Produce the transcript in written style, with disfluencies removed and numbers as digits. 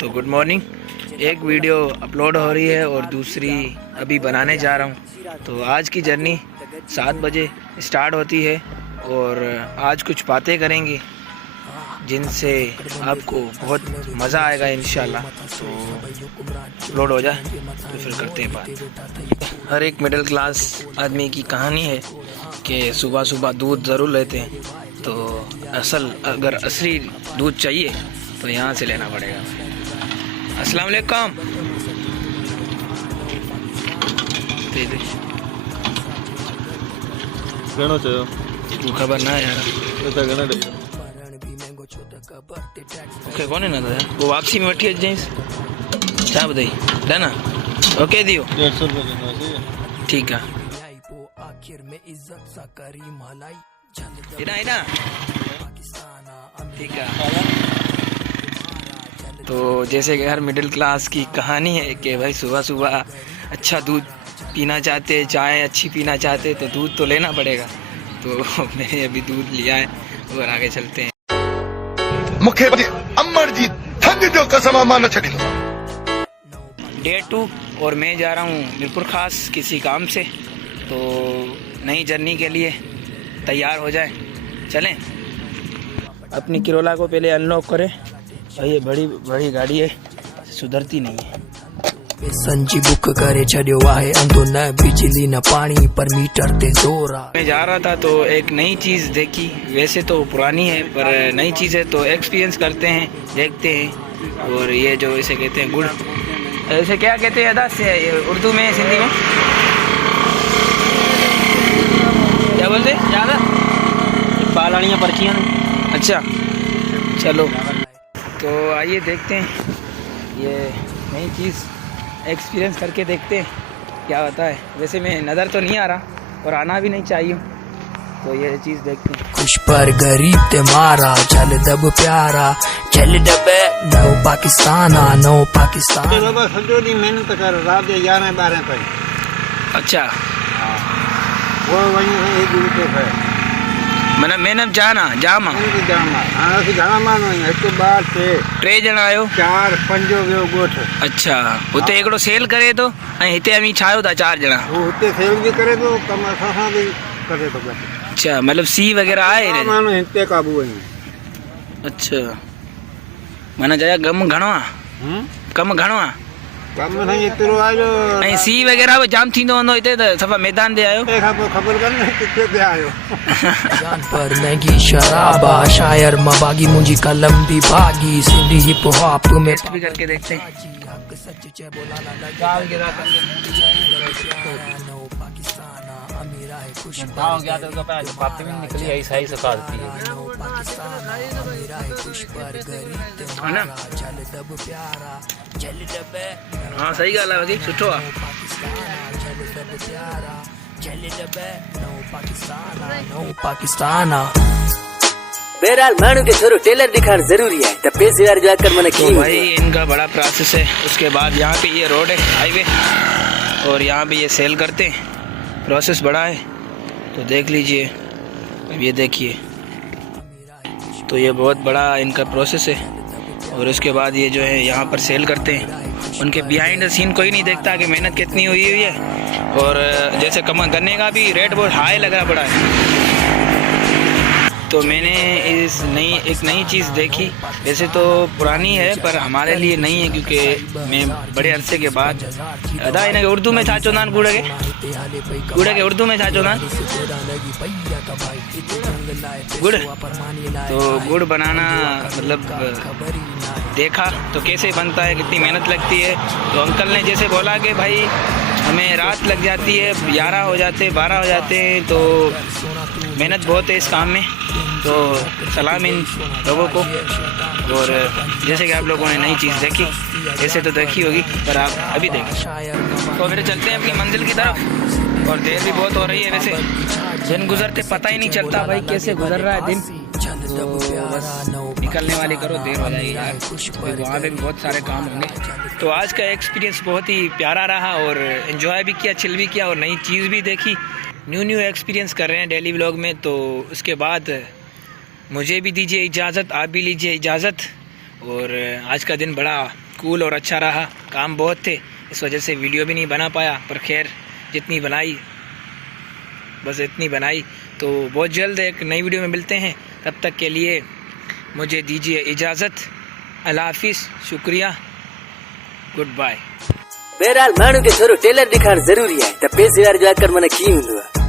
तो good morning. एक video upload हो रही है और दूसरी अभी बनाने जा रहा हूँ। तो आज की जर्नी 7 बजे स्टार्ट होती है और आज कुछ बातें करेंगे जिनसे आपको बहुत मज़ा आएगा इंशाल्लाह। तो अपलोड हो जाए तो फिर करते हैं बात। हर एक मिडिल क्लास आदमी की कहानी है कि सुबह सुबह दूध ज़रूर लेते हैं। तो अगर असली दूध चाहिए तो यहाँ से लेना पड़ेगा। अस्सलाम वालेकुम। तू खबर ना यार ओके कौन है ना वो वापसी में वठी अच छा ॿुधाई डन ओके दियो 150 रुपये ठीक है। ठीक है। तो जैसे कि हर मिडिल क्लास की कहानी है कि भाई सुबह सुबह अच्छा दूध पीना चाहते, चाय अच्छी पीना चाहते तो दूध तो लेना पड़ेगा। तो मैंने अभी दूध लिया है और आगे चलते हैं। डे 2 और मैं जा रहा हूँ मीरपुर खास किसी काम से। तो नई जर्नी के लिए तैयार हो जाए, चलें। अपनी किरोला को पहले अनलॉक करें। ये बड़ी बड़ी गाड़ी है, सुधरती नहीं है। संजी बुक करे छड़ियो आहे अंधो न बिजली न पानी पर मीटर ते जोर। मैं जा रहा था तो एक नई चीज़ देखी। वैसे तो पुरानी है पर नई चीज़ है तो एक्सपीरियंस करते हैं, देखते हैं। और ये जो इसे कहते हैं गुड़, ऐसे क्या कहते हैं अदा से उर्दू में सिंधी में क्या बोलते हैं ज़्यादा पालानियाँ पर्चियाँ। अच्छा चलो तो आइए देखते हैं ये नई चीज़ एक्सपीरियंस करके देखते हैं क्या होता है। वैसे मैं नज़र तो नहीं आ रहा और आना भी नहीं चाहिए। तो ये चीज़ देखते हैं। खुश पर गरीब ते मारा चल दब प्यारा चल दबे नो पाकिस्तान नो पाकिस्तान। सॼो ॾींहुं महिनत कर रात जो 11-12 ताईं। अच्छा वो वहीं मन महिनत जाना जामा टे ॼणा आहियो 4-5 वियो ॻोठ। अच्छा हुते हिकिड़ो सेल करे थो ऐं हिते अमी छा आहियो था 4 ॼणा। वो हुते सेल भी करे थो कम असां सां भी करे थो। अच्छा मतलब सी वग़ैरह आहे माण्हू हिते काबू आहिनि। अच्छा माना जा कम घणो आहे, कम घणो आहे। कम साईं एतिरो आहे जो ऐं सी वग़ैरह बि जाम थींदो हूंदो हिते त सफ़ा मैदान ते आहियो। खां पोइ ख़बर कान्हे किथे ते आहियो। जान पर महंगी शराबा शायर मबागी मुंहिंजी कलम भी भागी सिंधी हिप हॉप में भी करके देखते हैं। हाँ सही ॻाल्हि आहे सुठो आहे। बहरहाल माण्हू के थोरो टेलर दिखाना जरूरी है त पैसे यार जो कर मने तो भाई इनका बड़ा प्रोसेस है। उसके बाद यहाँ पे ये रोड है हाईवे और यहाँ पे ये सेल करते हैं। प्रोसेस बड़ा है तो देख लीजिए। अब ये देखिए तो ये बहुत बड़ा इनका प्रोसेस है। और उसके बाद ये जो है यहाँ पर सेल करते हैं। उनके बिहाइंड द सीन कोई नहीं देखता कि मेहनत कितनी हुई है। और जैसे कम करने का भी रेट बहुत हाई लग रहा पड़ा है। तो मैंने एक नई चीज़ देखी। वैसे तो पुरानी है पर हमारे लिए नई है क्योंकि मैं बड़े अरसे के बाद अदा इन्हें उर्दू में छा चौंदान गुड़ के उर्दू में छा चौंदान गुड़। तो गुड़ बनाना मतलब देखा तो कैसे बनता है, कितनी मेहनत लगती है। तो अंकल ने जैसे बोला कि भाई हमें रात लग जाती है, 11 हो जाते 12 हो जाते हैं। तो मेहनत बहुत है इस काम में। तो सलाम इन लोगों को। और जैसे कि आप लोगों ने नई चीज़ देखी, ऐसे तो देखी होगी पर आप अभी देखें। तो फिर चलते हैं अपनी मंजिल की तरफ और देर भी बहुत हो रही है। वैसे दिन गुजरते पता ही नहीं चलता भाई कैसे गुजर रहा है दिन। तो बस निकलने वाली करो, देर हो जाएगी यार। वहाँ पे भी बहुत सारे काम होंगे। तो आज का एक्सपीरियंस बहुत ही प्यारा रहा और एंजॉय भी किया, चिल भी किया और नई चीज़ भी देखी। न्यू एक्सपीरियंस कर रहे हैं डेली व्लॉग में। तो उसके बाद मुझे भी दीजिए इजाज़त, आप भी लीजिए इजाज़त और आज का दिन बड़ा कूल और अच्छा रहा। काम बहुत थे, इस वजह से वीडियो भी नहीं बना पाया, पर खैर जितनी बनाई बस इतनी बनाई। तो बहुत जल्द एक नई वीडियो में मिलते हैं, तब तक के लिए मुझे दीजिए इजाज़त। अल्लाह हाफिज़, शुक्रिया, गुड बाय। बहरहाल माण्हू खे थोरो टेलर ॾेखारणु ज़रूरी आहे त पैसे वारे जो आकर मन कीअं हूंदो आहे।